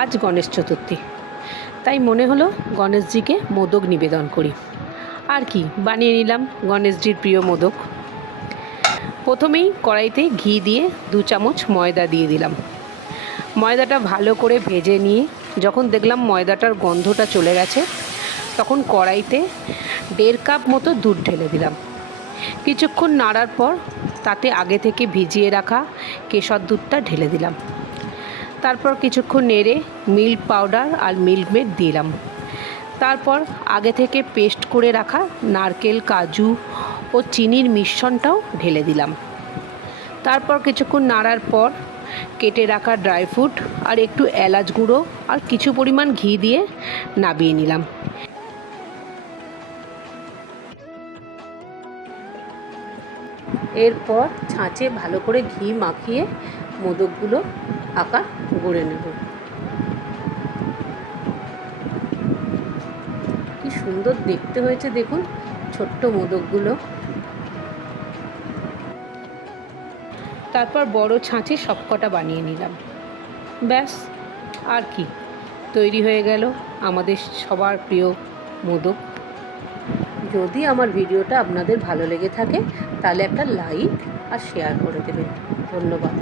আজ গণেশ চতুর্থী, তাই মনে হলো গণেশজিকে মোদক নিবেদন করি। আর কি বানিয়ে নিলাম গণেশজির প্রিয় মোদক। প্রথমেই কড়াইতে ঘি দিয়ে 2 চামচ ময়দা দিয়ে দিলাম। ময়দাটা ভালো করে ভেজে নিয়ে যখন দেখলাম ময়দাটার গন্ধটা চলে গেছে, তখন কড়াইতে 1.5 কাপ মতো দুধ ঢেলে দিলাম। কিছুক্ষণ নাড়ার পর তাতে আগে থেকে ভিজিয়ে রাখা কেশর দুধটা ঢেলে দিলাম। তারপর কিছুক্ষণ নেড়ে মিল্ক পাউডার আর মিল্ক মেড দিলাম। তারপর আগে থেকে পেস্ট করে রাখা নারকেল, কাজু ও চিনির মিশ্রণটাও ঢেলে দিলাম। তারপর কিছুক্ষণ নাড়ার পর কেটে রাখা ড্রাই ফ্রুট আর একটু এলাচ গুঁড়ো আর কিছু পরিমাণ ঘি দিয়ে নাবিয়ে নিলাম। এরপর ছাঁচে ভালো করে ঘি মাখিয়ে মোদকগুলো আকার গড়ে নেব। কি সুন্দর দেখতে হয়েছে দেখুন ছোট্ট মোদকগুলো। তারপর বড় ছাঁচে সবকটা বানিয়ে নিলাম। ব্যাস, আর কি, তৈরি হয়ে গেল আমাদের সবার প্রিয় মোদক। যদি আমার ভিডিওটা আপনাদের ভালো লেগে থাকে তাহলে একটা লাইক আর শেয়ার করে দেবেন। ধন্যবাদ।